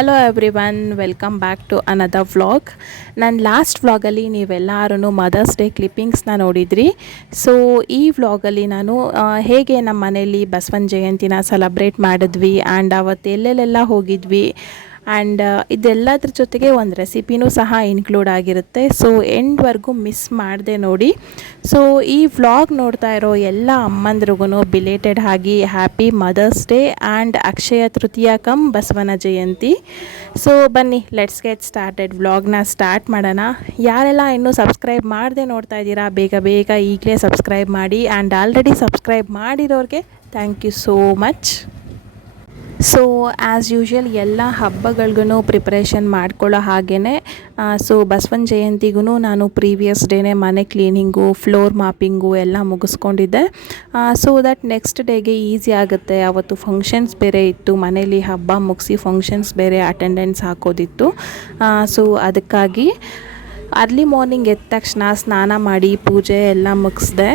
Hello everyone, welcome back to another vlog. ನನ್ನ last ವ್ಲಾಗಲ್ಲಿ ನೀವೆಲ್ಲರೂ ಮದರ್ಸ್ ಡೇ ಕ್ಲಿಪ್ಪಿಂಗ್ಸ್ನ ನೋಡಿದ್ರಿ. ಸೊ ಈ ವ್ಲಾಗಲ್ಲಿ ನಾನು ಹೇಗೆ ನಮ್ಮ ಮನೆಯಲ್ಲಿ ಬಸವನ ಜಯಂತಿನ ಸೆಲೆಬ್ರೇಟ್ ಮಾಡಿದ್ವಿ ಆ್ಯಂಡ್ ಅವತ್ತು ಎಲ್ಲೆಲ್ಲೆಲ್ಲ ಹೋಗಿದ್ವಿ ಆ್ಯಂಡ್ ಇದೆಲ್ಲದ್ರ ಜೊತೆಗೆ ಒಂದು ರೆಸಿಪಿನೂ ಸಹ ಇನ್ಕ್ಲೂಡ್ ಆಗಿರುತ್ತೆ. ಸೊ ಎಂಡ್ವರೆಗೂ ಮಿಸ್ ಮಾಡದೆ ನೋಡಿ. ಸೊ ಈ ವ್ಲಾಗ್ ನೋಡ್ತಾ ಇರೋ ಎಲ್ಲ ಅಮ್ಮಂದ್ರಿಗೂ ಬಿಲೇಟೆಡ್ ಆಗಿ happy mother's day and Akshaya Tritiya come ಬಸವನ ಜಯಂತಿ. ಸೊ ಬನ್ನಿ, ಲೆಟ್ಸ್ ಗೆಟ್ ಸ್ಟಾರ್ಟೆಡ್. ವ್ಲಾಗ್ನ ಸ್ಟಾರ್ಟ್ ಮಾಡೋಣ. ಯಾರೆಲ್ಲ ಇನ್ನೂ ಸಬ್ಸ್ಕ್ರೈಬ್ ಮಾಡದೆ ನೋಡ್ತಾ ಇದ್ದೀರಾ, ಬೇಗ ಈಗಲೇ ಸಬ್ಸ್ಕ್ರೈಬ್ ಮಾಡಿ. ಆ್ಯಂಡ್ ಆಲ್ರೆಡಿ ಸಬ್ಸ್ಕ್ರೈಬ್ ಮಾಡಿರೋರಿಗೆ thank you so much. So as usual ಎಲ್ಲ ಹಬ್ಬಗಳಿಗೂ ಪ್ರಿಪ್ರೇಷನ್ ಮಾಡ್ಕೊಳ್ಳೋ ಹಾಗೇ ಸೊ ಬಸವನ ಜಯಂತಿಗೂ ನಾನು ಪ್ರೀವಿಯಸ್ ಡೇನೇ ಮನೆ ಕ್ಲೀನಿಂಗು, ಫ್ಲೋರ್ ಮಾಪಿಂಗು ಎಲ್ಲ ಮುಗಿಸ್ಕೊಂಡಿದ್ದೆ. ಸೊ ದಟ್ ನೆಕ್ಸ್ಟ್ ಡೇಗೆ ಈಸಿ ಆಗುತ್ತೆ. ಅವತ್ತು ಫಂಕ್ಷನ್ಸ್ ಬೇರೆ ಇತ್ತು, ಮನೇಲಿ ಹಬ್ಬ ಮುಗಿಸಿ ಫಂಕ್ಷನ್ಸ್ ಬೇರೆ ಅಟೆಂಡೆನ್ಸ್ ಹಾಕೋದಿತ್ತು. ಸೊ ಅದಕ್ಕಾಗಿ ಅರ್ಲಿ ಮಾರ್ನಿಂಗ್ ಎದ್ದ ತಕ್ಷಣ ಸ್ನಾನ ಮಾಡಿ ಪೂಜೆ ಎಲ್ಲ ಮುಗಿಸ್ದೆ.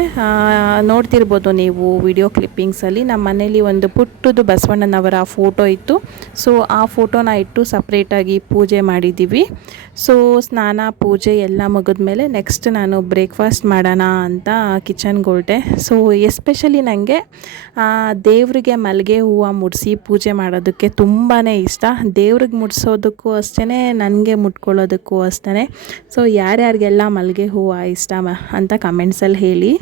ನೋಡ್ತಿರ್ಬೋದು ನೀವು ವಿಡಿಯೋ ಕ್ಲಿಪ್ಪಿಂಗ್ಸಲ್ಲಿ ನಮ್ಮ ಮನೇಲಿ ಒಂದು ಪುಟ್ಟದು ಬಸವಣ್ಣನವರ ಫೋಟೋ ಇತ್ತು. ಸೊ ಆ ಫೋಟೋನ ಇಟ್ಟು ಸಪ್ರೇಟಾಗಿ ಪೂಜೆ ಮಾಡಿದ್ದೀವಿ. ಸೊ ಸ್ನಾನ ಪೂಜೆ ಎಲ್ಲ ಮುಗಿದ್ಮೇಲೆ ನೆಕ್ಸ್ಟ್ ನಾನು ಬ್ರೇಕ್ಫಾಸ್ಟ್ ಮಾಡೋಣ ಅಂತ ಕಿಚನ್ಗೆ ಹೊರಟೆ. ಸೊ ಎಸ್ಪೆಷಲಿ ನನಗೆ ದೇವರಿಗೆ ಮಲ್ಲಿಗೆ ಹೂವು ಮುಡಿಸಿ ಪೂಜೆ ಮಾಡೋದಕ್ಕೆ ತುಂಬಾ ಇಷ್ಟ. ದೇವ್ರಿಗೆ ಮುಡಿಸೋದಕ್ಕೂ ಅಷ್ಟೇ, ನನಗೆ ಮುಟ್ಕೊಳ್ಳೋದಕ್ಕೂ ಅಷ್ಟೇ. ಸೊ ಯಾರ್ಯಾರಿಗೆಲ್ಲ ಮಲ್ಲಿಗೆ ಹೂವು ಇಷ್ಟ ಅಂತ ಕಮೆಂಟ್ಸಲ್ಲಿ ಹೇಳಿ.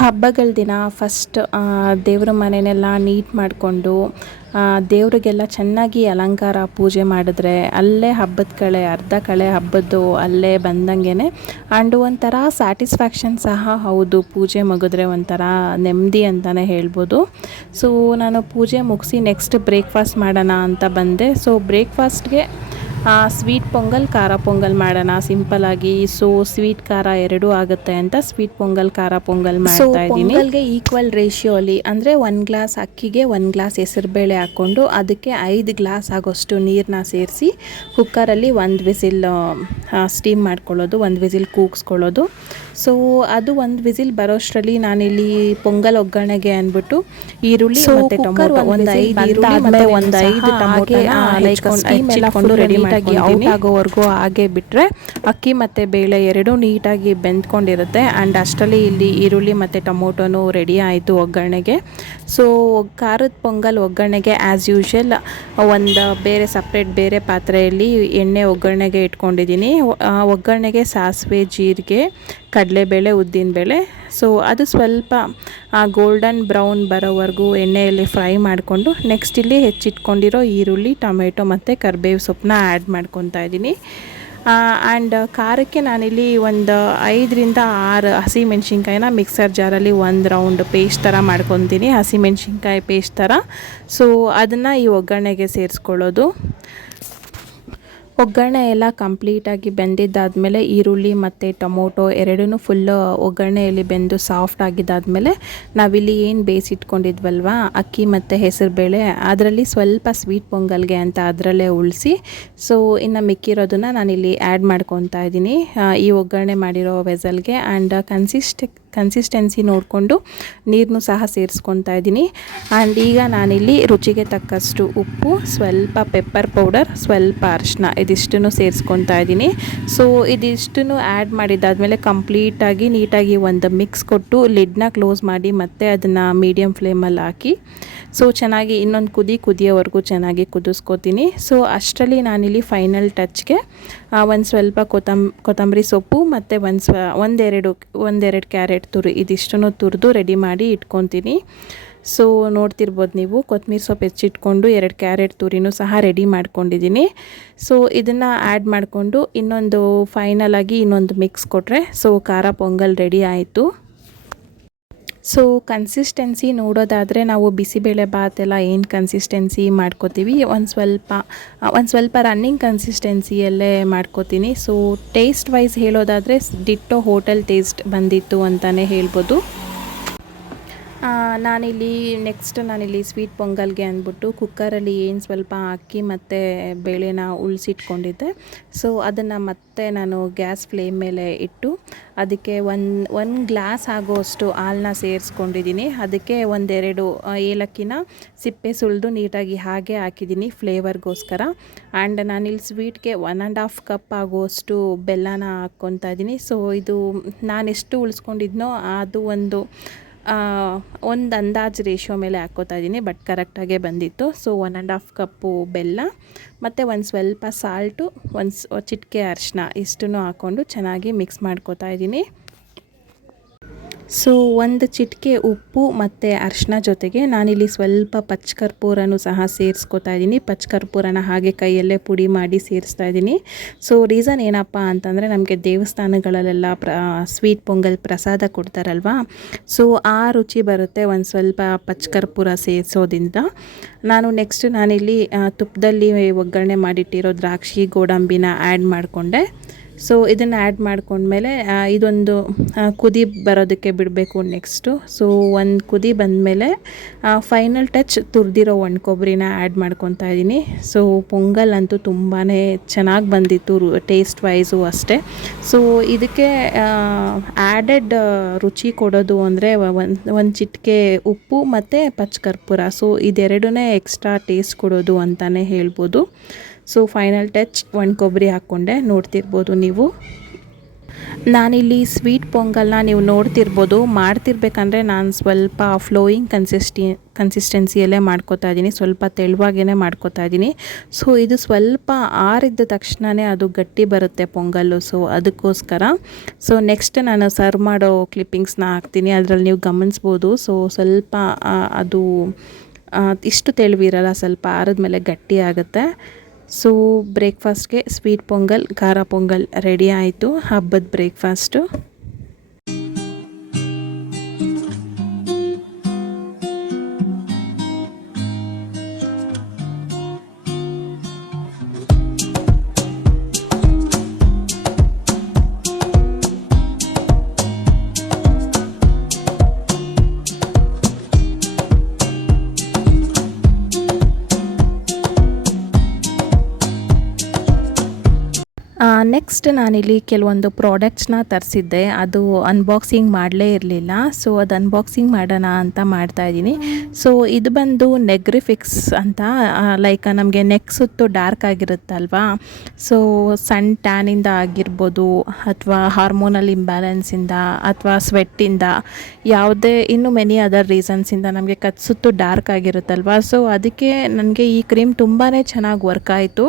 ಹಬ್ಬಗಳ ದಿನ ಫಸ್ಟ್ ದೇವ್ರ ಮನೆಯೆಲ್ಲ ನೀಟ್ ಮಾಡಿಕೊಂಡು ದೇವರಿಗೆಲ್ಲ ಚೆನ್ನಾಗಿ ಅಲಂಕಾರ ಪೂಜೆ ಮಾಡಿದ್ರೆ ಅಲ್ಲೇ ಹಬ್ಬದ ಕಳೆ, ಅರ್ಧ ಕಳೆ ಹಬ್ಬದ್ದು ಅಲ್ಲೇ ಬಂದಂಗೆ. ಆ್ಯಂಡ್ ಒಂಥರ ಸ್ಯಾಟಿಸ್ಫ್ಯಾಕ್ಷನ್ ಸಹ ಹೌದು. ಪೂಜೆ ಮುಗಿದ್ರೆ ಒಂಥರ ನೆಮ್ಮದಿ ಅಂತಲೇ ಹೇಳ್ಬೋದು. ಸೊ ನಾನು ಪೂಜೆ ಮುಗಿಸಿ ನೆಕ್ಸ್ಟ್ ಬ್ರೇಕ್ಫಾಸ್ಟ್ ಮಾಡೋಣ ಅಂತ ಬಂದೆ. ಸೊ ಬ್ರೇಕ್ಫಾಸ್ಟ್ಗೆ ಸ್ವೀಟ್ ಪೊಂಗಲ್, ಖಾರ ಪೊಂಗಲ್ ಮಾಡೋಣ ಸಿಂಪಲ್ಲಾಗಿ. ಸೊ ಸ್ವೀಟ್ ಖಾರ ಎರಡೂ ಆಗುತ್ತೆ ಅಂತ ಸ್ವೀಟ್ ಪೊಂಗಲ್, ಖಾರ ಪೊಂಗಲ್ ಮಾಡ್ತಾ ಇದ್ದೀನಿ. ಪೊಂಗಲ್ಗೆ ಈಕ್ವಲ್ ರೇಷಿಯೋಲಿ ಅಂದರೆ 1 ಗ್ಲಾಸ್ ಅಕ್ಕಿಗೆ 1 ಗ್ಲಾಸ್ ಹೆಸರುಬೇಳೆ ಹಾಕ್ಕೊಂಡು ಅದಕ್ಕೆ 5 ಗ್ಲಾಸ್ ಆಗೋಷ್ಟು ನೀರನ್ನ ಸೇರಿಸಿ ಕುಕ್ಕರಲ್ಲಿ 1 ವಿಸಿಲ್ ಸ್ಟೀಮ್ ಮಾಡ್ಕೊಳ್ಳೋದು, 1 ವಿಸಿಲ್ ಕೂಗಿಸ್ಕೊಳ್ಳೋದು. ಸೊ ಅದು 1 ವಿಸಿಲ್ ಬರೋಷ್ಟರಲ್ಲಿ ನಾನಿಲ್ಲಿ ಪೊಂಗಲ್ ಒಗ್ಗರಣೆಗೆ ಅಂದ್ಬಿಟ್ಟು ಈರುಳ್ಳಿ ಮತ್ತು ಟೊಮೊಟೊ, ಒಂದು 5 ಈರುಳ್ಳಿ ಮತ್ತು ಒಂದು 5 ಟೊಮೊಟೊ ರೆಡಿ ಮಾಡಿ ಔಟ್ ಆಗೋವರೆಗೂ ಹಾಗೆ ಬಿಟ್ಟರೆ ಅಕ್ಕಿ ಮತ್ತು ಬೇಳೆ ಎರಡೂ ನೀಟಾಗಿ ಬೆಂದ್ಕೊಂಡಿರುತ್ತೆ. ಆ್ಯಂಡ್ ಅಷ್ಟರಲ್ಲಿ ಇಲ್ಲಿ ಈರುಳ್ಳಿ ಮತ್ತು ಟೊಮೊಟೊನೂ ರೆಡಿ ಆಯಿತು ಒಗ್ಗರಣೆಗೆ. ಸೊ ಖಾರದ ಪೊಂಗಲ್ ಒಗ್ಗರಣೆಗೆ ಆ್ಯಸ್ ಯೂಶ್ವಲ್ ಒಂದು ಬೇರೆ ಸಪ್ರೇಟ್ ಬೇರೆ ಪಾತ್ರೆಯಲ್ಲಿ ಎಣ್ಣೆ ಒಗ್ಗರಣೆಗೆ ಇಟ್ಕೊಂಡಿದ್ದೀನಿ. ಒಗ್ಗರಣೆಗೆ ಸಾಸಿವೆ, ಜೀರಿಗೆ, ಕಡಲೆಬೇಳೆ, ಉದ್ದಿನಬೇಳೆ. ಸೊ ಅದು ಸ್ವಲ್ಪ ಗೋಲ್ಡನ್ ಬ್ರೌನ್ ಬರೋವರೆಗೂ ಎಣ್ಣೆಯಲ್ಲಿ ಫ್ರೈ ಮಾಡಿಕೊಂಡು ನೆಕ್ಸ್ಟ್ ಇಲ್ಲಿ ಹೆಚ್ಚಿಟ್ಕೊಂಡಿರೋ ಈರುಳ್ಳಿ, ಟೊಮೆಟೊ ಮತ್ತು ಕರಿಬೇವು ಸೊಪ್ಪನ್ನ ಆ್ಯಡ್ ಮಾಡ್ಕೊತಾ ಇದ್ದೀನಿ. ಆ್ಯಂಡ್ ಖಾರಕ್ಕೆ ನಾನಿಲ್ಲಿ ಒಂದು 5ರಿಂದ 6 ಹಸಿಮೆಣ್ಸಿನ್ಕಾಯಿನ ಮಿಕ್ಸರ್ ಜಾರಲ್ಲಿ 1 ರೌಂಡ್ ಪೇಸ್ಟ್ ಥರ ಮಾಡ್ಕೊತೀನಿ, ಹಸಿಮೆಣ್ಸಿನ್ಕಾಯಿ ಪೇಸ್ಟ್ ಥರ. ಸೊ ಅದನ್ನು ಈ ಒಗ್ಗರಣೆಗೆ ಸೇರಿಸ್ಕೊಳ್ಳೋದು. ಒಗ್ಗರಣೆ ಎಲ್ಲ ಕಂಪ್ಲೀಟಾಗಿ ಬೆಂದಿದ್ದಾದಮೇಲೆ ಈರುಳ್ಳಿ ಮತ್ತು ಟೊಮೊಟೊ ಎರಡೂ ಫುಲ್ಲು ಒಗ್ಗರಣೆಯಲ್ಲಿ ಬೆಂದು ಸಾಫ್ಟ್ ಆಗಿದ್ದಾದಮೇಲೆ ನಾವಿಲ್ಲಿ ಏನು ಬೇಯಿಸಿಟ್ಕೊಂಡಿದ್ವಲ್ವ ಅಕ್ಕಿ ಮತ್ತು ಹೆಸರುಬೇಳೆ, ಅದರಲ್ಲಿ ಸ್ವಲ್ಪ ಸ್ವೀಟ್ ಪೊಂಗಲ್ಗೆ ಅಂತ ಅದರಲ್ಲೇ ಉಳಿಸಿ ಸೊ ಇನ್ನು ಮಿಕ್ಕಿರೋದನ್ನು ನಾನಿಲ್ಲಿ ಆ್ಯಡ್ ಮಾಡ್ಕೊತಾ ಇದ್ದೀನಿ ಈ ಒಗ್ಗರಣೆ ಮಾಡಿರೋ ವೆಸಲ್ಗೆ. ಆ್ಯಂಡ್ ಕನ್ಸಿಸ್ಟೆನ್ಸಿ ನೋಡಿಕೊಂಡು ನೀರನ್ನು ಸಹ ಸೇರಿಸ್ಕೊತಾ ಇದ್ದೀನಿ. ಆ್ಯಂಡ್ ಈಗ ನಾನಿಲ್ಲಿ ರುಚಿಗೆ ತಕ್ಕಷ್ಟು ಉಪ್ಪು, ಸ್ವಲ್ಪ ಪೆಪ್ಪರ್ ಪೌಡರ್, ಸ್ವಲ್ಪ ಅರಿಶಿನ ಇದಿಷ್ಟನ್ನು ಸೇರಿಸ್ಕೊತಾ ಇದ್ದೀನಿ. ಸೊ ಇದಿಷ್ಟನ್ನು ಆ್ಯಡ್ ಮಾಡಿದ್ದಾದಮೇಲೆ ಕಂಪ್ಲೀಟಾಗಿ ನೀಟಾಗಿ ಒಂದು ಮಿಕ್ಸ್ ಕೊಟ್ಟು ಲಿಡ್ನ ಕ್ಲೋಸ್ ಮಾಡಿ ಮತ್ತೆ ಅದನ್ನು ಮೀಡಿಯಮ್ ಫ್ಲೇಮಲ್ಲಿ ಹಾಕಿ ಸೊ ಚೆನ್ನಾಗಿ ಇನ್ನೊಂದು ಕುದಿಯೋವರೆಗೂ ಚೆನ್ನಾಗಿ ಕುದಿಸ್ಕೋತೀನಿ. ಸೊ ಅಷ್ಟರಲ್ಲಿ ನಾನಿಲ್ಲಿ ಫೈನಲ್ ಟಚ್ಗೆ ಒಂದು ಸ್ವಲ್ಪ ಕೊತ್ತಂಬರಿ ಸೊಪ್ಪು ಮತ್ತು ಒಂದೆರಡು ಕ್ಯಾರೆಟ್ ಇದಿಷ್ಟನ್ನು ತುರಿದು ರೆಡಿ ಮಾಡಿ ಇಟ್ಕೊತೀನಿ. ಸೊ ನೋಡ್ತಿರ್ಬೋದು ನೀವು, ಕೊತ್ತಂಬರಿ ಸೊಪ್ಪು ಹೆಚ್ಚಿಟ್ಕೊಂಡು 2 ಕ್ಯಾರೆಟ್ ತುರಿನೂ ಸಹ ರೆಡಿ ಮಾಡ್ಕೊಂಡಿದ್ದೀನಿ. ಸೊ ಇದನ್ನು ಆ್ಯಡ್ ಮಾಡಿಕೊಂಡು ಇನ್ನೊಂದು ಫೈನಲಾಗಿ ಇನ್ನೊಂದು ಮಿಕ್ಸ್ ಕೊಟ್ಟರೆ ಸೊ ಖಾರ ಪೊಂಗಲ್ ರೆಡಿ ಆಯಿತು. ಸೊ ಕನ್ಸಿಸ್ಟೆನ್ಸಿ ನೋಡೋದಾದರೆ ನಾವು ಬಿಸಿಬೇಳೆ ಬಾತೆಲ್ಲ ಏನು ಕನ್ಸಿಸ್ಟೆನ್ಸಿ ಮಾಡ್ಕೋತೀವಿ ಒಂದು ಸ್ವಲ್ಪ ರನ್ನಿಂಗ್ ಕನ್ಸಿಸ್ಟೆನ್ಸಿಯಲ್ಲೇ ಮಾಡ್ಕೋತೀನಿ. ಸೊ ಟೇಸ್ಟ್ ವೈಸ್ ಹೇಳೋದಾದರೆ ಡಿಟ್ಟೋ ಹೋಟೆಲ್ ಟೇಸ್ಟ್ ಬಂದಿತ್ತು ಅಂತಲೇ ಹೇಳ್ಬೋದು. ನಾನಿಲ್ಲಿ ಸ್ವೀಟ್ ಪೊಂಗಲ್ಗೆ ಅಂದ್ಬಿಟ್ಟು ಕುಕ್ಕರಲ್ಲಿ ಏನು ಸ್ವಲ್ಪ ಅಕ್ಕಿ ಮತ್ತು ಬೇಳೆನ ಉಳಿಸಿಟ್ಕೊಂಡಿದ್ದೆ. ಸೊ ಅದನ್ನು ಮತ್ತೆ ನಾನು ಗ್ಯಾಸ್ ಫ್ಲೇಮ್ ಮೇಲೆ ಇಟ್ಟು ಅದಕ್ಕೆ ಒಂದು ಗ್ಲಾಸ್ ಆಗೋಷ್ಟು ಹಾಲನ್ನ ಸೇರಿಸ್ಕೊಂಡಿದ್ದೀನಿ. ಅದಕ್ಕೆ ಒಂದೆರಡು ಏಲಕ್ಕಿನ ಸಿಪ್ಪೆ ಸುಲಿದು ನೀಟಾಗಿ ಹಾಗೆ ಹಾಕಿದ್ದೀನಿ ಫ್ಲೇವರ್ಗೋಸ್ಕರ. ಆ್ಯಂಡ್ ನಾನಿಲ್ಲಿ ಸ್ವೀಟ್ಗೆ 1.5 ಕಪ್ ಆಗುವಷ್ಟು ಬೆಲ್ಲನ ಹಾಕ್ಕೊತಾ ಇದ್ದೀನಿ. ಸೊ ಇದು ನಾನೆಷ್ಟು ಉಳಿಸ್ಕೊಂಡಿದ್ನೋ ಅದು ಒಂದು ಅಂದಾಜು ರೇಷಿಯೋ ಮೇಲೆ ಹಾಕ್ಕೋತಾ ಇದ್ದೀನಿ, ಬಟ್ ಕರೆಕ್ಟಾಗೇ ಬಂದಿತ್ತು. ಸೊ 1.5 ಕಪ್ಪು ಬೆಲ್ಲ ಮತ್ತು ಒಂದು ಸ್ವಲ್ಪ ಸಾಲ್ಟು, ಒಂದು ಚಿಟಿಕೆ ಅರಿಶಿನ ಇಷ್ಟನ್ನು ಹಾಕ್ಕೊಂಡು ಚೆನ್ನಾಗಿ ಮಿಕ್ಸ್ ಮಾಡ್ಕೋತಾ ಇದ್ದೀನಿ. ಸೊ ಒಂದು ಚಿಟಿಕೆ ಉಪ್ಪು ಮತ್ತು ಅರಿಶಿನ ಜೊತೆಗೆ ನಾನಿಲ್ಲಿ ಸ್ವಲ್ಪ ಪಚ್ಚಕರ್ಪೂರನೂ ಸಹ ಸೇರಿಸ್ಕೋತಾ ಇದ್ದೀನಿ. ಪಚ್ಚಕರ್ಪೂರನ ಹಾಗೆ ಕೈಯಲ್ಲೇ ಪುಡಿ ಮಾಡಿ ಸೇರಿಸ್ತಾ ಇದ್ದೀನಿ. ಸೊ ರೀಸನ್ ಏನಪ್ಪ ಅಂತಂದರೆ ನಮಗೆ ದೇವಸ್ಥಾನಗಳಲ್ಲೆಲ್ಲ ಸ್ವೀಟ್ ಪೊಂಗಲ್ ಪ್ರಸಾದ ಕೊಡ್ತಾರಲ್ವ, ಸೊ ಆ ರುಚಿ ಬರುತ್ತೆ ಒಂದು ಸ್ವಲ್ಪ ಪಚ್ಚಕರ್ಪೂರ ಸೇರಿಸೋದ್ರಿಂದ. ನಾನಿಲ್ಲಿ ತುಪ್ಪದಲ್ಲಿ ಒಗ್ಗರಣೆ ಮಾಡಿಟ್ಟಿರೋ ದ್ರಾಕ್ಷಿ ಗೋಡಂಬಿನ ಆ್ಯಡ್ ಮಾಡಿಕೊಂಡೆ. ಸೊ ಇದನ್ನು ಆ್ಯಡ್ ಮಾಡ್ಕೊಂಡ್ಮೇಲೆ ಇದೊಂದು ಕುದಿ ಬರೋದಕ್ಕೆ ಬಿಡಬೇಕು ನೆಕ್ಸ್ಟು. ಸೊ ಒಂದು ಕುದಿ ಬಂದಮೇಲೆ ಫೈನಲ್ ಟಚ್ ತುರಿದಿರೋ ಒಣ ಕೊಬ್ಬರಿನ ಆ್ಯಡ್ ಮಾಡ್ಕೊತಾ ಇದ್ದೀನಿ. ಸೊ ಪೊಂಗಲ್ ಅಂತೂ ತುಂಬಾ ಚೆನ್ನಾಗಿ ಬಂದಿತ್ತು ಟೇಸ್ಟ್ ವೈಸು ಅಷ್ಟೇ. ಸೊ ಇದಕ್ಕೆ ಆ್ಯಡೆಡ್ ರುಚಿ ಕೊಡೋದು ಅಂದರೆ ಒಂದು ಚಿಟಿಕೆ ಉಪ್ಪು ಮತ್ತು ಪಚ್ಚಕರ್ಪೂರ. ಸೊ ಇದೆರಡನ್ನೇ ಎಕ್ಸ್ಟ್ರಾ ಟೇಸ್ಟ್ ಕೊಡೋದು ಅಂತಲೇ ಹೇಳ್ಬೋದು. ಸೊ ಫೈನಲ್ ಟಚ್ ಒಣ ಕೊಬ್ಬರಿ ಹಾಕ್ಕೊಂಡೆ, ನೋಡ್ತಿರ್ಬೋದು ನೀವು. ನಾನಿಲ್ಲಿ ಸ್ವೀಟ್ ಪೊಂಗಲ್ನ ನೀವು ನೋಡ್ತಿರ್ಬೋದು. ಮಾಡ್ತಿರ್ಬೇಕಂದ್ರೆ ನಾನು ಸ್ವಲ್ಪ ಫ್ಲೋಯಿಂಗ್ ಕನ್ಸಿಸ್ಟೆನ್ಸಿಯಲ್ಲೇ ಮಾಡ್ಕೋತಾ ಇದ್ದೀನಿ, ಸ್ವಲ್ಪ ತೆಳುವಾಗೇ ಮಾಡ್ಕೋತಾ ಇದ್ದೀನಿ. ಸೊ ಇದು ಸ್ವಲ್ಪ ಆರಿದ್ದ ತಕ್ಷಣವೇ ಅದು ಗಟ್ಟಿ ಬರುತ್ತೆ ಪೊಂಗಲ್ಲು. ಸೊ ಅದಕ್ಕೋಸ್ಕರ ನೆಕ್ಸ್ಟ್ ನಾನು ಸರ್ವ್ ಮಾಡೋ ಕ್ಲಿಪ್ಪಿಂಗ್ಸ್ನ ಹಾಕ್ತೀನಿ, ಅದರಲ್ಲಿ ನೀವು ಗಮನಿಸ್ಬೋದು. ಸೊ ಸ್ವಲ್ಪ ಅದು ಇಷ್ಟು ತೆಳುವಿರಲ್ಲ, ಸ್ವಲ್ಪ ಆರಿದ್ಮೇಲೆ ಗಟ್ಟಿ ಆಗುತ್ತೆ. ಸೊ ಬ್ರೇಕ್ಫಾಸ್ಟ್ಗೆ ಸ್ವೀಟ್ ಪೊಂಗಲ್, ಖಾರ ಪೊಂಗಲ್ ರೆಡಿ ಆಯಿತು, ಹಬ್ಬದ ಬ್ರೇಕ್ಫಾಸ್ಟು. ನೆಕ್ಸ್ಟ್ ನಾನಿಲ್ಲಿ ಕೆಲವೊಂದು ಪ್ರಾಡಕ್ಟ್ಸ್ನ ತರಿಸಿದ್ದೆ, ಅದು ಅನ್ಬಾಕ್ಸಿಂಗ್ ಮಾಡಲೇ ಇರಲಿಲ್ಲ. ಸೊ ಅದು ಅನ್ಬಾಕ್ಸಿಂಗ್ ಮಾಡೋಣ ಅಂತ ಮಾಡ್ತಾಯಿದ್ದೀನಿ. ಸೊ ಇದು ಬಂದು ನೆಗ್ರಿಫಿಕ್ಸ್ ಅಂತ, ಲೈಕ್ ನಮಗೆ ನೆಕ್ ಸುತ್ತು ಡಾರ್ಕ್ ಆಗಿರುತ್ತಲ್ವಾ, ಸೊ ಸಣ್ಣ ಟ್ಯಾನಿಂದ ಆಗಿರ್ಬೋದು, ಅಥವಾ ಹಾರ್ಮೋನಲ್ ಇಂಬ್ಯಾಲೆನ್ಸಿಂದ, ಅಥವಾ ಸ್ವೆಟ್ಟಿಂದ, ಯಾವುದೇ ಇನ್ನೂ ಮೆನಿ ಅದರ್ ರೀಸನ್ಸಿಂದ ನಮಗೆ ಸುತ್ತು ಡಾರ್ಕ್ ಆಗಿರುತ್ತಲ್ವ. ಸೊ ಅದಕ್ಕೆ ನನಗೆ ಈ ಕ್ರೀಮ್ ತುಂಬಾ ಚೆನ್ನಾಗಿ ವರ್ಕ್ ಆಯಿತು.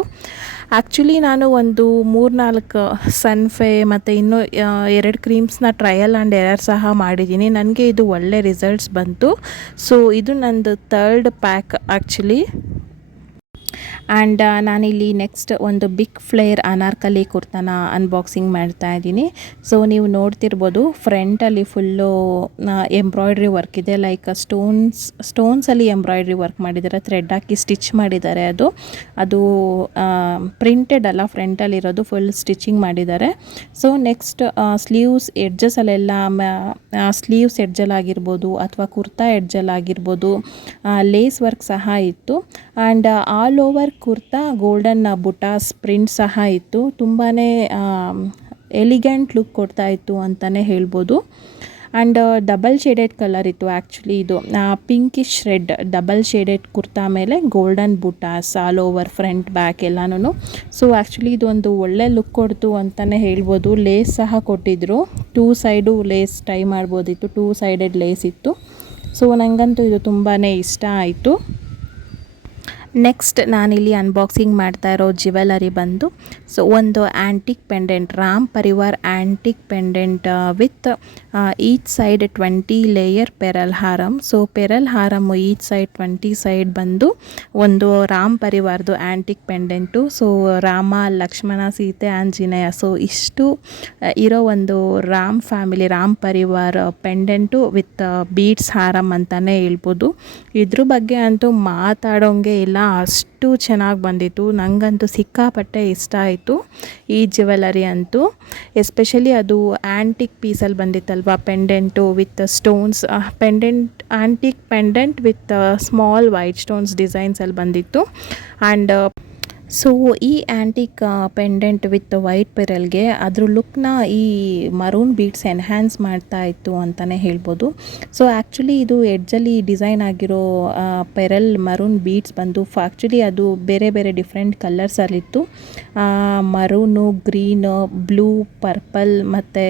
ಆ್ಯಕ್ಚುಲಿ ನಾನು ಒಂದು 3-4 ಸನ್ಫೆ ಮತ್ತು ಇನ್ನೂ 2 ಕ್ರೀಮ್ಸ್ನ ಟ್ರಯಲ್ ಆ್ಯಂಡ್ ಎರರ್ ಸಹ ಮಾಡಿದ್ದೀನಿ. ನನಗೆ ಇದು ಒಳ್ಳೆ ರಿಸಲ್ಟ್ಸ್ ಬಂತು. ಸೊ ಇದು ನಂದು 3rd ಪ್ಯಾಕ್ ಆ್ಯಕ್ಚುಲಿ. ಆ್ಯಂಡ್ ನಾನಿಲ್ಲಿ ನೆಕ್ಸ್ಟ್ ಒಂದು ಬಿಗ್ ಫ್ಲೇರ್ ಅನಾರ್ಕಲಿ ಕುರ್ತಾನ ಅನ್ಬಾಕ್ಸಿಂಗ್ ಮಾಡ್ತಾ ಇದ್ದೀನಿ. ಸೊ ನೀವು ನೋಡ್ತಿರ್ಬೋದು, ಫ್ರಂಟಲ್ಲಿ ಫುಲ್ಲು ಎಂಬ್ರಾಯ್ಡ್ರಿ ವರ್ಕ್ ಇದೆ, ಲೈಕ್ ಸ್ಟೋನ್ಸಲ್ಲಿ ಎಂಬ್ರಾಯ್ಡ್ರಿ ವರ್ಕ್ ಮಾಡಿದ್ದಾರೆ, ಥ್ರೆಡ್ ಹಾಕಿ ಸ್ಟಿಚ್ ಮಾಡಿದ್ದಾರೆ. ಅದು ಪ್ರಿಂಟೆಡ್ ಅಲ್ಲ, ಫ್ರಂಟಲ್ಲಿರೋದು ಫುಲ್ ಸ್ಟಿಚಿಂಗ್ ಮಾಡಿದ್ದಾರೆ. ಸೊ ನೆಕ್ಸ್ಟ್ ಸ್ಲೀವ್ಸ್ ಎಡ್ಜಸಲ್ಲೆಲ್ಲ ಸ್ಲೀವ್ಸ್ ಎಡ್ಜಲ್ಲಾಗಿರ್ಬೋದು ಅಥವಾ ಕುರ್ತಾ ಎಡ್ಜಲ್ಲಾಗಿರ್ಬೋದು ಲೇಸ್ ವರ್ಕ್ ಸಹ ಇತ್ತು. And all over kurta golden butas print ಸಹ ಇತ್ತು. ತುಂಬಾ ಎಲಿಗೆಂಟ್ ಲುಕ್ ಕೊಡ್ತಾ ಇತ್ತು ಅಂತಲೇ ಹೇಳ್ಬೋದು. ಆ್ಯಂಡ್ ಡಬಲ್ ಶೇಡೆಡ್ ಕಲರ್ ಇತ್ತು ಆ್ಯಕ್ಚುಲಿ. ಇದು pinkish red double shaded kurta ಮೇಲೆ ಗೋಲ್ಡನ್ ಬುಟಾಸ್ ಆಲ್ ಓವರ್ ಫ್ರಂಟ್ ಬ್ಯಾಕ್ ಎಲ್ಲನೂ. ಸೊ ಆ್ಯಕ್ಚುಲಿ ಇದೊಂದು ಒಳ್ಳೆ ಲುಕ್ ಕೊಡ್ತು ಅಂತಲೇ ಹೇಳ್ಬೋದು. ಲೇಸ್ ಸಹ ಕೊಟ್ಟಿದ್ದರು, 2 ಸೈಡು ಲೇಸ್ ಟೈ ಮಾಡ್ಬೋದಿತ್ತು, 2 ಸೈಡೆಡ್ ಲೇಸ್ ಇತ್ತು. ಸೊ ನನಗಂತೂ ಇದು ತುಂಬಾ ಇಷ್ಟ ಆಯಿತು. ನೆಕ್ಸ್ಟ್ ನಾನಿಲ್ಲಿ ಅನ್ಬಾಕ್ಸಿಂಗ್ ಮಾಡ್ತಾ ಇರೋ ಜ್ಯುವೆಲರಿ ಬಂದು ಒಂದು ಆ್ಯಂಟಿಕ್ ಪೆಂಡೆಂಟ್, ರಾಮ್ ಪರಿವಾರ್ antique pendant with each side 20 layer pearl ಹಾರಮ್. ಸೊ ಪೆರಲ್ ಹಾರಮ್ ಈಚ್ ಸೈಡ್ 20 ಸೈಡ್ ಬಂದು ಒಂದು ರಾಮ್ ಪರಿವಾರ್ದು antique pendant. So Rama, Lakshmana, Seethe, Anjaneya, so ಇಷ್ಟು ಇರೋ ಒಂದು ರಾಮ್ ಫ್ಯಾಮಿಲಿ, ರಾಮ್ ಪರಿವಾರ್ ಪೆಂಡೆಂಟು ವಿತ್ ಬೀಡ್ಸ್ ಹಾರಮ್ ಅಂತಲೇ ಹೇಳ್ಬೋದು. ಇದ್ರ ಬಗ್ಗೆ ಅಂತೂ ಮಾತಾಡೋಂಗೆ ಇಲ್ಲ, ಅಷ್ಟು ಅಷ್ಟು ಚೆನ್ನಾಗಿ ಬಂದಿತ್ತು. ನನಗಂತೂ ಸಿಕ್ಕಾಪಟ್ಟೆ ಇಷ್ಟ ಆಯಿತು ಈ ಜ್ಯುವೆಲರಿ ಅಂತೂ. ಎಸ್ಪೆಷಲಿ ಅದು ಆ್ಯಂಟಿಕ್ ಪೀಸಲ್ಲಿ ಬಂದಿತ್ತಲ್ವ, pendant with stones, antique pendant with small white stones ಡಿಸೈನ್ಸಲ್ಲಿ ಬಂದಿತ್ತು. ಆ್ಯಂಡ್ ಸೊ ಈ ಆ್ಯಂಟಿಕ್ ಪೆಂಡೆಂಟ್ ವಿತ್ ವೈಟ್ ಪೆರಲ್ಗೆ ಅದ್ರ ಲುಕ್ನ ಈ ಮರೂನ್ ಬೀಡ್ಸ್ ಎನ್ಹ್ಯಾನ್ಸ್ ಮಾಡ್ತಾ ಇತ್ತು ಅಂತಲೇ ಹೇಳ್ಬೋದು. ಸೊ ಆ್ಯಕ್ಚುಲಿ ಇದು ಎಡ್ಜಲ್ಲಿ ಡಿಸೈನ್ ಆಗಿರೋ ಪೆರಲ್ ಮರೂನ್ ಬೀಡ್ಸ್ ಬಂದು ಆ್ಯಕ್ಚುಲಿ ಅದು ಬೇರೆ ಬೇರೆ ಡಿಫ್ರೆಂಟ್ ಕಲರ್ಸಲ್ಲಿತ್ತು. ಮರೂನು, ಗ್ರೀನು, ಬ್ಲೂ, ಪರ್ಪಲ್ ಮತ್ತು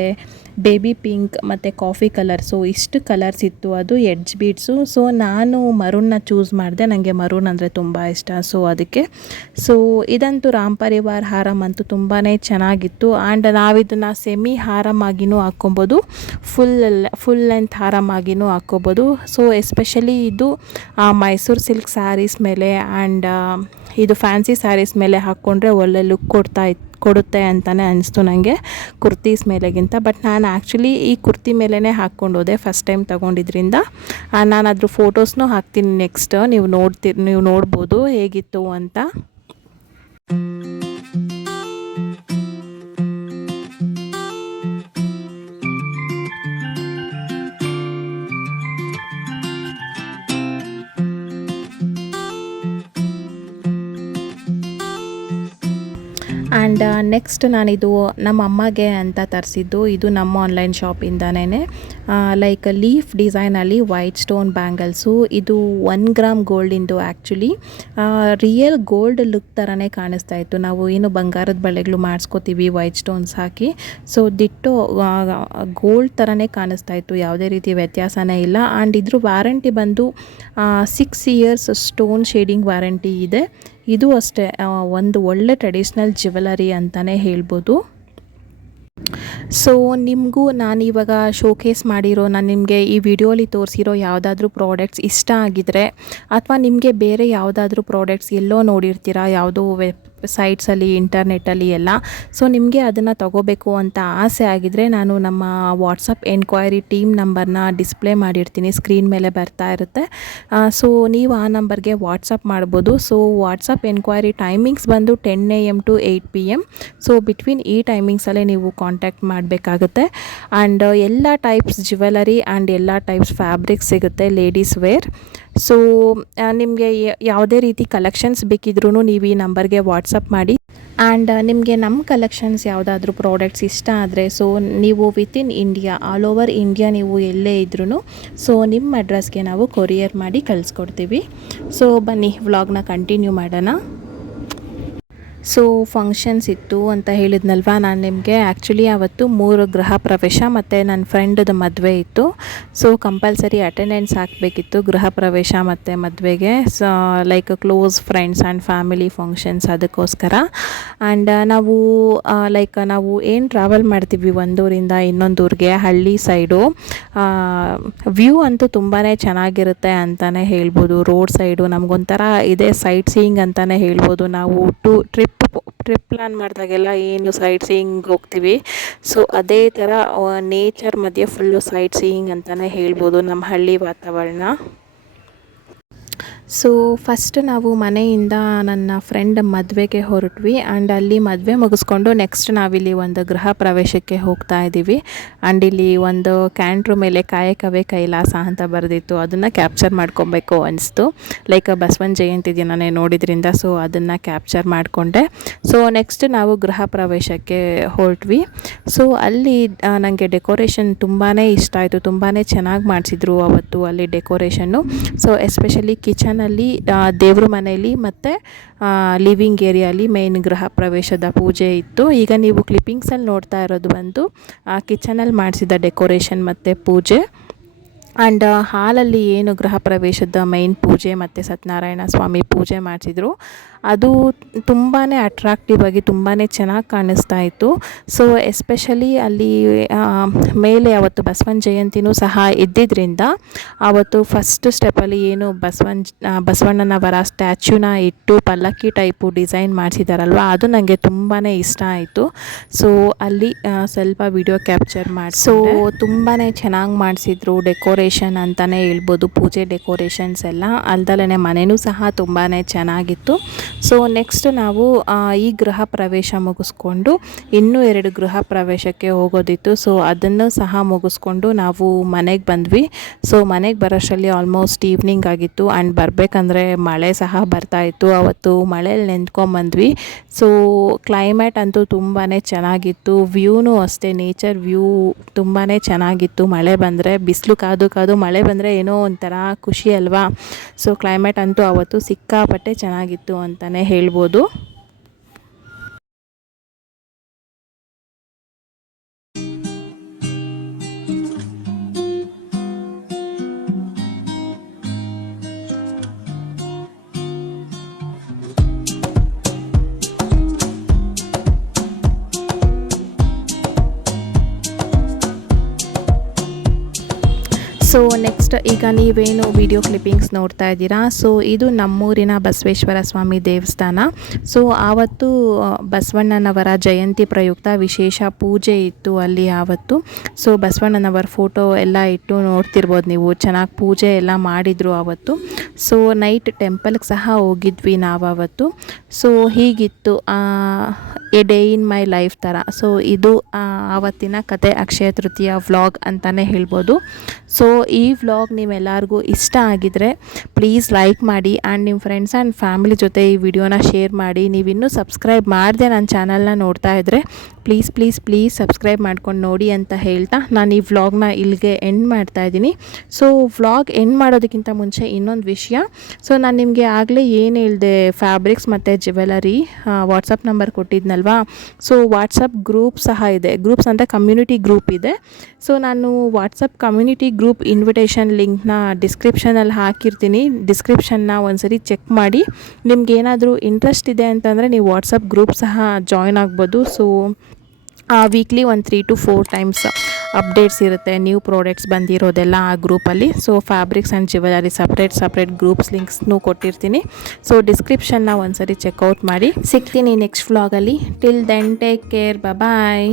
ಬೇಬಿ ಪಿಂಕ್ ಮತ್ತು ಕಾಫಿ ಕಲರ್. ಸೊ ಇಷ್ಟು ಕಲರ್ಸ್ ಇತ್ತು ಅದು ಎಡ್ಜ್ ಬೀಡ್ಸು. ಸೊ ನಾನು ಮರೂನ್ನ ಚೂಸ್ ಮಾಡಿದೆ, ನನಗೆ ಮರೂನ್ ಅಂದರೆ ತುಂಬ ಇಷ್ಟ. ಸೊ ಅದಕ್ಕೆ ಇದಂತೂ ರಾಮ್ ಪರಿವಾರ್ ಹಾರಮ್ ಅಂತೂ ತುಂಬಾ ಚೆನ್ನಾಗಿತ್ತು. ಆ್ಯಂಡ್ ನಾವಿದನ್ನು ಸೆಮಿ ಹಾರಮ್ ಆಗಿನೂ ಹಾಕ್ಕೊಬೋದು, ಫುಲ್ ಲೆಂತ್ ಹಾರಮ್ ಆಗಿನೂ ಹಾಕ್ಕೊಬೋದು. ಸೊ ಎಸ್ಪೆಷಲಿ ಇದು ಮೈಸೂರು ಸಿಲ್ಕ್ ಸ್ಯಾರೀಸ್ ಮೇಲೆ ಆ್ಯಂಡ್ ಇದು ಫ್ಯಾನ್ಸಿ ಸ್ಯಾರೀಸ್ ಮೇಲೆ ಹಾಕ್ಕೊಂಡ್ರೆ ಒಳ್ಳೆ ಲುಕ್ ಕೊಡುತ್ತೆ ಅಂತಲೇ ಅನಿಸ್ತು ನನಗೆ ಕುರ್ತೀಸ್ ಮೇಲೆಗಿಂತ. ಬಟ್ ನಾನು ಆ್ಯಕ್ಚುಲಿ ಈ ಕುರ್ತಿ ಮೇಲೇ ಹಾಕ್ಕೊಂಡು ಹೋದೆ ಫಸ್ಟ್ ಟೈಮ್ ತೊಗೊಂಡಿದ್ರಿಂದ. ನಾನು ಅದ್ರ ಫೋಟೋಸ್ನೂ ಹಾಕ್ತೀನಿ ನೆಕ್ಸ್ಟ್, ನೀವು ನೋಡ್ಬೋದು ಹೇಗಿತ್ತು ಅಂತ. ಆ್ಯಂಡ್ ನೆಕ್ಸ್ಟ್ ನಾನಿದು ನಮ್ಮ ಅಮ್ಮಗೆ ಅಂತ ತರಿಸಿದ್ದು. ಇದು ನಮ್ಮ ಆನ್ಲೈನ್ ಶಾಪಿಂದನೇ, ಲೈಕ್ ಲೀಫ್ ಡಿಸೈನಲ್ಲಿ ವೈಟ್ ಸ್ಟೋನ್ ಬ್ಯಾಂಗಲ್ಸು. ಇದು 1 ಗ್ರಾಮ್ ಗೋಲ್ಡಿಂದು. ಆ್ಯಕ್ಚುಲಿ ರಿಯಲ್ ಗೋಲ್ಡ್ ಲುಕ್ ಥರನೇ ಕಾಣಿಸ್ತಾ ಇತ್ತು. ನಾವು ಏನು ಬಂಗಾರದ ಬಳೆಗಳು ಮಾಡಿಸ್ಕೋತೀವಿ ವೈಟ್ ಸ್ಟೋನ್ಸ್ ಹಾಕಿ, ಸೊ ದಿಟ್ಟು ಗೋಲ್ಡ್ ಥರನೇ ಕಾಣಿಸ್ತಾ ಇತ್ತು, ಯಾವುದೇ ರೀತಿ ವ್ಯತ್ಯಾಸನೇ ಇಲ್ಲ. ಆ್ಯಂಡ್ ಇದ್ರ ವ್ಯಾರಂಟಿ ಬಂದು 6 ಇಯರ್ಸ್ ಸ್ಟೋನ್ ಶೇಡಿಂಗ್ ವ್ಯಾರಂಟಿ ಇದೆ. ಇದು ಅಷ್ಟೇ ಒಂದು ಒಳ್ಳೆ ಟ್ರೆಡಿಷ್ನಲ್ ಜ್ಯುವೆಲರಿ ಅಂತಲೇ ಹೇಳ್ಬೋದು. ಸೊ ನಿಮಗೂ ನಾನಿವಾಗ ಶೋಕೇಸ್ ಮಾಡಿರೋ, ನಾನು ನಿಮಗೆ ಈ ವಿಡಿಯೋಲಿ ತೋರಿಸಿರೋ ಯಾವುದಾದ್ರೂ ಪ್ರಾಡಕ್ಟ್ಸ್ ಇಷ್ಟ ಆಗಿದ್ರೆ, ಅಥವಾ ನಿಮಗೆ ಬೇರೆ ಯಾವುದಾದ್ರೂ ಪ್ರಾಡಕ್ಟ್ಸ್ ಎಲ್ಲೋ ನೋಡಿರ್ತೀರಾ ಯಾವುದೋ ಸೈಟ್ಸಲ್ಲಿ, ಇಂಟರ್ನೆಟ್ಟಲ್ಲಿ ಎಲ್ಲ, ಸೊ ನಿಮಗೆ ಅದನ್ನು ತಗೋಬೇಕು ಅಂತ ಆಸೆ ಆಗಿದ್ರೆ ನಾನು ನಮ್ಮ ವಾಟ್ಸಪ್ ಎನ್ಕ್ವೈರಿ ಟೀಮ್ ನಂಬರ್ನ ಡಿಸ್ಪ್ಲೇ ಮಾಡಿರ್ತೀನಿ, ಸ್ಕ್ರೀನ್ ಮೇಲೆ ಬರ್ತಾ ಇರುತ್ತೆ. ಸೊ ನೀವು ಆ ನಂಬರ್ಗೆ ವಾಟ್ಸಪ್ ಮಾಡ್ಬೋದು. ಸೊ ವಾಟ್ಸಪ್ ಎನ್ಕ್ವೈರಿ ಟೈಮಿಂಗ್ಸ್ ಬಂದು 10 AM to 8 PM. So between ಈ ಟೈಮಿಂಗ್ಸಲ್ಲೇ ನೀವು ಕಾಂಟ್ಯಾಕ್ಟ್ ಮಾಡಬೇಕಾಗುತ್ತೆ. ಆ್ಯಂಡ್ ಎಲ್ಲ ಟೈಪ್ಸ್ ಜ್ಯುವೆಲರಿ ಆ್ಯಂಡ್ ಎಲ್ಲ ಟೈಪ್ಸ್ ಫ್ಯಾಬ್ರಿಕ್ಸ್ ಸಿಗುತ್ತೆ, ಲೇಡೀಸ್ ವೇರ್. ಸೊ ನಿಮಗೆ ಯಾವುದೇ ರೀತಿ ಕಲೆಕ್ಷನ್ಸ್ ಬೇಕಿದ್ರೂ ನೀವು ಈ ನಂಬರ್ಗೆ ವಾಟ್ಸಪ್ ಮಾಡಿ. ಆ್ಯಂಡ್ ನಿಮಗೆ ನಮ್ಮ ಕಲೆಕ್ಷನ್ಸ್ ಯಾವುದಾದ್ರೂ ಪ್ರಾಡಕ್ಟ್ಸ್ ಇಷ್ಟ ಆದರೆ, ಸೊ ನೀವು within India, all over India ನೀವು ಎಲ್ಲೇ ಇದ್ರೂ ಸೊ ನಿಮ್ಮ ಅಡ್ರೆಸ್ಗೆ ನಾವು ಕೊರಿಯರ್ ಮಾಡಿ ಕಳಿಸ್ಕೊಡ್ತೀವಿ. ಸೊ ಬನ್ನಿ ವ್ಲಾಗ್ನ ಕಂಟಿನ್ಯೂ ಮಾಡೋಣ. ಸೊ ಫಂಕ್ಷನ್ಸ್ ಇತ್ತು ಅಂತ ಹೇಳಿದ್ನಲ್ವ ನಾನು ನಿಮಗೆ. ಆ್ಯಕ್ಚುಲಿ ಅವತ್ತು 3 ಗೃಹ ಪ್ರವೇಶ ಮತ್ತು ನನ್ನ ಫ್ರೆಂಡದ ಮದುವೆ ಇತ್ತು. ಸೊ ಕಂಪಲ್ಸರಿ ಅಟೆಂಡೆನ್ಸ್ ಹಾಕಬೇಕಿತ್ತು ಗೃಹ ಪ್ರವೇಶ ಮತ್ತು ಮದುವೆಗೆ. So like close friends and family functions, ಅದಕ್ಕೋಸ್ಕರ. ಆ್ಯಂಡ್ ನಾವು ಏನು ಟ್ರಾವೆಲ್ ಮಾಡ್ತೀವಿ ಒಂದೂರಿಂದ ಇನ್ನೊಂದೂರಿಗೆ, ಹಳ್ಳಿ ಸೈಡು, ವ್ಯೂ ಅಂತೂ ತುಂಬಾ ಚೆನ್ನಾಗಿರುತ್ತೆ ಅಂತಲೇ ಹೇಳ್ಬೋದು. ರೋಡ್ ಸೈಡು ನಮಗೊಂಥರ ಇದೇ ಸೈಟ್ ಸೀಯಿಂಗ್ ಅಂತಲೇ ಹೇಳ್ಬೋದು. ನಾವು ಟ್ರಿಪ್ ಪ್ಲ್ಯಾನ್ ಮಾಡಿದಾಗೆಲ್ಲ ಏನು ಸೈಟ್ ಸೀಯಿಂಗ್ ಹೋಗ್ತೀವಿ, ಸೊ ಅದೇ ಥರ ನೇಚರ್ ಮಧ್ಯೆ ಫುಲ್ಲು ಸೈಟ್ ಸೀಯಿಂಗ್ ಅಂತಲೇ ಹೇಳ್ಬೋದು ನಮ್ಮ ಹಳ್ಳಿ ವಾತಾವರಣ. ಸೊ ಫಸ್ಟ್ ನಾವು ಮನೆಯಿಂದ ನನ್ನ ಫ್ರೆಂಡ್ ಮದುವೆಗೆ ಹೊರಟ್ವಿ. ಆ್ಯಂಡ್ ಅಲ್ಲಿ ಮದುವೆ ಮುಗಿಸ್ಕೊಂಡು ನೆಕ್ಸ್ಟ್ ನಾವಿಲ್ಲಿ ಒಂದು ಗೃಹ ಪ್ರವೇಶಕ್ಕೆ ಹೋಗ್ತಾ ಇದ್ದೀವಿ. ಆ್ಯಂಡ್ ಇಲ್ಲಿ ಒಂದು ಕ್ಯಾಂಟ್ರ್ ಮೇಲೆ ಕಾಯಕವೇ ಕೈಲಾಸ ಅಂತ ಬರೆದಿತ್ತು, ಅದನ್ನು ಕ್ಯಾಪ್ಚರ್ ಮಾಡ್ಕೊಬೇಕು ಅನಿಸ್ತು. ಲೈಕ್ ಬಸವನ ಜಯಂತಿ ದಿನನೇ ನೋಡಿದ್ರಿಂದ ಸೊ ಅದನ್ನು ಕ್ಯಾಪ್ಚರ್ ಮಾಡಿಕೊಂಡೆ. ಸೊ ನೆಕ್ಸ್ಟ್ ನಾವು ಗೃಹ ಪ್ರವೇಶಕ್ಕೆ ಹೊರಟ್ವಿ. ಸೊ ಅಲ್ಲಿ ನನಗೆ ಡೆಕೋರೇಷನ್ ತುಂಬಾ ಇಷ್ಟ ಆಯಿತು, ತುಂಬಾ ಚೆನ್ನಾಗಿ ಮಾಡಿಸಿದ್ರು ಅವತ್ತು ಅಲ್ಲಿ ಡೆಕೋರೇಷನ್ನು. ಸೊ ಎಸ್ಪೆಷಲಿ ಕಿಚನಲ್ಲಿ, ದೇವ್ರ ಮನೆಯಲ್ಲಿ ಮತ್ತು ಲಿವಿಂಗ್ ಏರಿಯಾಲಿ ಮೇನ್ ಗೃಹ ಪ್ರವೇಶದ ಪೂಜೆ ಇತ್ತು. ಈಗ ನೀವು ಕ್ಲಿಪ್ಪಿಂಗ್ಸಲ್ಲಿ ನೋಡ್ತಾ ಇರೋದು ಬಂದು ಕಿಚನಲ್ಲಿ ಮಾಡಿಸಿದ ಡೆಕೋರೇಷನ್ ಮತ್ತು ಪೂಜೆ. ಆ್ಯಂಡ್ ಹಾಲಲ್ಲಿ ಏನು ಗೃಹ ಪ್ರವೇಶದ ಮೈನ್ ಪೂಜೆ ಮತ್ತು ಸತ್ಯನಾರಾಯಣ ಸ್ವಾಮಿ ಪೂಜೆ ಮಾಡಿಸಿದ್ರು ಅದು ತುಂಬಾ ಅಟ್ರಾಕ್ಟಿವ್ ಆಗಿ ತುಂಬಾ ಚೆನ್ನಾಗಿ ಕಾಣಿಸ್ತಾ ಇತ್ತು. ಸೊ ಎಸ್ಪೆಷಲಿ ಅಲ್ಲಿ ಮೇಲೆ ಅವತ್ತು ಬಸವನ ಜಯಂತಿನೂ ಸಹ ಇದ್ದಿದ್ದರಿಂದ ಆವತ್ತು ಫಸ್ಟ್ ಸ್ಟೆಪ್ಪಲ್ಲಿ ಏನು ಬಸವಣ್ಣನವರ ಸ್ಟ್ಯಾಚ್ಯೂನ ಇಟ್ಟು ಪಲ್ಲಕ್ಕಿ ಟೈಪು ಡಿಸೈನ್ ಮಾಡಿಸಿದಾರಲ್ವ, ಅದು ನನಗೆ ತುಂಬಾ ಇಷ್ಟ ಆಯಿತು. ಸೊ ಅಲ್ಲಿ ಸ್ವಲ್ಪ ವಿಡಿಯೋ ಕ್ಯಾಪ್ಚರ್ ಮಾಡಿ, ಸೊ ತುಂಬಾ ಚೆನ್ನಾಗಿ ಮಾಡಿಸಿದ್ರು. ಡೆಕೋರೇಷನ್ ಅಂತಲೇ ಹೇಳ್ಬೋದು, ಪೂಜೆ ಡೆಕೋರೇಷನ್ಸ್ ಎಲ್ಲ ಅಲ್ದಲೇ ಮನೆಯೂ ಸಹ ತುಂಬಾ ಚೆನ್ನಾಗಿತ್ತು. ಸೊ ನೆಕ್ಸ್ಟ್ ನಾವು ಈ ಗೃಹ ಪ್ರವೇಶ ಮುಗಿಸ್ಕೊಂಡು ಇನ್ನೂ 2 ಗೃಹ ಪ್ರವೇಶಕ್ಕೆ ಹೋಗೋದಿತ್ತು. ಸೊ ಅದನ್ನು ಸಹ ಮುಗಿಸ್ಕೊಂಡು ನಾವು ಮನೆಗೆ ಬಂದ್ವಿ. ಸೊ ಮನೆಗೆ ಬರೋಷ್ಟರಲ್ಲಿ ಆಲ್ಮೋಸ್ಟ್ ಈವ್ನಿಂಗ್ ಆಗಿತ್ತು ಆ್ಯಂಡ್ ಬರಬೇಕಂದ್ರೆ ಮಳೆ ಸಹ ಬರ್ತಾಯಿತ್ತು. ಅವತ್ತು ಮಳೇಲಿ ನೆಂದ್ಕೊಂಬಂದ್ವಿ. ಸೊ ಕ್ಲೈಮೇಟ್ ಅಂತೂ ತುಂಬಾ ಚೆನ್ನಾಗಿತ್ತು, ವ್ಯೂನೂ ಅಷ್ಟೇ, ನೇಚರ್ ವ್ಯೂ ತುಂಬಾ ಚೆನ್ನಾಗಿತ್ತು. ಮಳೆ ಬಂದರೆ ಬಿಸಿಲು ಕಾದು ಮಳೆ ಬಂದರೆ ಏನೋ ಒಂಥರ ಖುಷಿ ಅಲ್ವಾ. ಸೊ ಕ್ಲೈಮೇಟ್ ಅಂತೂ ಅವತ್ತು ಸಿಕ್ಕಾಪಟ್ಟೆ ಚೆನ್ನಾಗಿತ್ತು ಅಂತಲೇ ಹೇಳ್ಬೋದು. ಸೊ ನೆಕ್ಸ್ಟ್ ಈಗ ನೀವೇನು ವಿಡಿಯೋ ಕ್ಲಿಪ್ಪಿಂಗ್ಸ್ ನೋಡ್ತಾ ಇದ್ದೀರಾ, ಸೊ ಇದು ನಮ್ಮೂರಿನ ಬಸವೇಶ್ವರ ಸ್ವಾಮಿ ದೇವಸ್ಥಾನ. ಸೊ ಆವತ್ತು ಬಸವಣ್ಣನವರ ಜಯಂತಿ ಪ್ರಯುಕ್ತ ವಿಶೇಷ ಪೂಜೆ ಇತ್ತು ಅಲ್ಲಿ ಆವತ್ತು. ಸೊ ಬಸವಣ್ಣನವರ ಫೋಟೋ ಎಲ್ಲ ಇಟ್ಟು ನೋಡ್ತಿರ್ಬೋದು ನೀವು, ಚೆನ್ನಾಗಿ ಪೂಜೆ ಎಲ್ಲ ಮಾಡಿದರು ಆವತ್ತು. ಸೊ ನೈಟ್ ಟೆಂಪಲ್ಗೆ ಸಹ ಹೋಗಿದ್ವಿ ನಾವು ಆವತ್ತು. ಸೊ ಹೀಗಿತ್ತು A day in my life ಥರ. ಸೊ ಇದು ಆವತ್ತಿನ ಕತೆ, ಅಕ್ಷಯ ತೃತೀಯ ವ್ಲಾಗ್ ಅಂತಲೇ ಹೇಳ್ಬೋದು. ಸೊ ಈ ವ್ಲಾಗ್ ನೀವೆಲ್ಲರಿಗೂ ಇಷ್ಟ ಆಗಿದರೆ ಪ್ಲೀಸ್ ಲೈಕ್ ಮಾಡಿ ಆ್ಯಂಡ್ ನಿಮ್ಮ ಫ್ರೆಂಡ್ಸ್ ಆ್ಯಂಡ್ ಫ್ಯಾಮಿಲಿ ಜೊತೆ ಈ ವಿಡಿಯೋನ ಶೇರ್ ಮಾಡಿ. ನೀವಿನ್ನೂ ಸಬ್ಸ್ಕ್ರೈಬ್ ಮಾಡದೆ ನನ್ನ ಚಾನಲ್ನ ನೋಡ್ತಾ ಇದ್ದರೆ ಪ್ಲೀಸ್ ಸಬ್ಸ್ಕ್ರೈಬ್ ಮಾಡ್ಕೊಂಡು ನೋಡಿ ಅಂತ ಹೇಳ್ತಾ ನಾನು ಈ ವ್ಲಾಗ್ನ ಇಲ್ಲಿಗೆ ಎಂಡ್ ಮಾಡ್ತಾಯಿದ್ದೀನಿ. ಸೊ ವ್ಲಾಗ್ ಎಂಡ್ ಮಾಡೋದಕ್ಕಿಂತ ಮುಂಚೆ ಇನ್ನೊಂದು ವಿಷಯ. ಸೊ ನಾನು ನಿಮಗೆ ಆಗಲೇ ಏನು ಹೇಳಿದೆ, ಫ್ಯಾಬ್ರಿಕ್ಸ್ ಮತ್ತು ಜ್ಯುವೆಲರಿ ವಾಟ್ಸಪ್ ನಂಬರ್ ಕೊಟ್ಟಿದ್ನಲ್ವಾ. ಸೊ ವಾಟ್ಸಪ್ ಗ್ರೂಪ್ ಸಹ ಇದೆ, ಗ್ರೂಪ್ಸ್ ಅಂದರೆ ಕಮ್ಯುನಿಟಿ ಗ್ರೂಪ್ ಇದೆ. ಸೊ ನಾನು ವಾಟ್ಸಪ್ ಕಮ್ಯುನಿಟಿ ಗ್ರೂಪ್ ಇನ್ವಿಟೇಷನ್ ಲಿಂಕ್ನ ಡಿಸ್ಕ್ರಿಪ್ಷನಲ್ಲಿ ಹಾಕಿರ್ತೀನಿ. ಡಿಸ್ಕ್ರಿಪ್ಷನ್ನ ಒಂದ್ಸರಿ ಚೆಕ್ ಮಾಡಿ. ನಿಮ್ಗೇನಾದರೂ ಇಂಟ್ರೆಸ್ಟ್ ಇದೆ ಅಂತಂದರೆ ನೀವು ವಾಟ್ಸಪ್ ಗ್ರೂಪ್ ಸಹ ಜಾಯ್ನ್ ಆಗ್ಬೋದು. ಸೊ ವೀಕ್ಲಿ ಒಂದು 3 to 4 ಟೈಮ್ಸ್ ಅಪ್ಡೇಟ್ಸ್ ಇರುತ್ತೆ, ನ್ಯೂ ಪ್ರಾಡಕ್ಟ್ಸ್ ಬಂದಿರೋದೆಲ್ಲ ಆ ಗ್ರೂಪಲ್ಲಿ. So fabrics and jewellery separate groups ಲಿಂಕ್ಸ್ನೂ ಕೊಟ್ಟಿರ್ತೀನಿ. ಸೊ ಡಿಸ್ಕ್ರಿಪ್ಷನ್ನ ಒಂದ್ಸರಿ ಚೆಕ್ಔಟ್ ಮಾಡಿ. ಸಿಗ್ತೀನಿ ನೆಕ್ಸ್ಟ್ ವ್ಲಾಗಲ್ಲಿ. ಟಿಲ್ ದೆನ್ ಟೇಕ್ ಕೇರ್, ಬಾಯ್.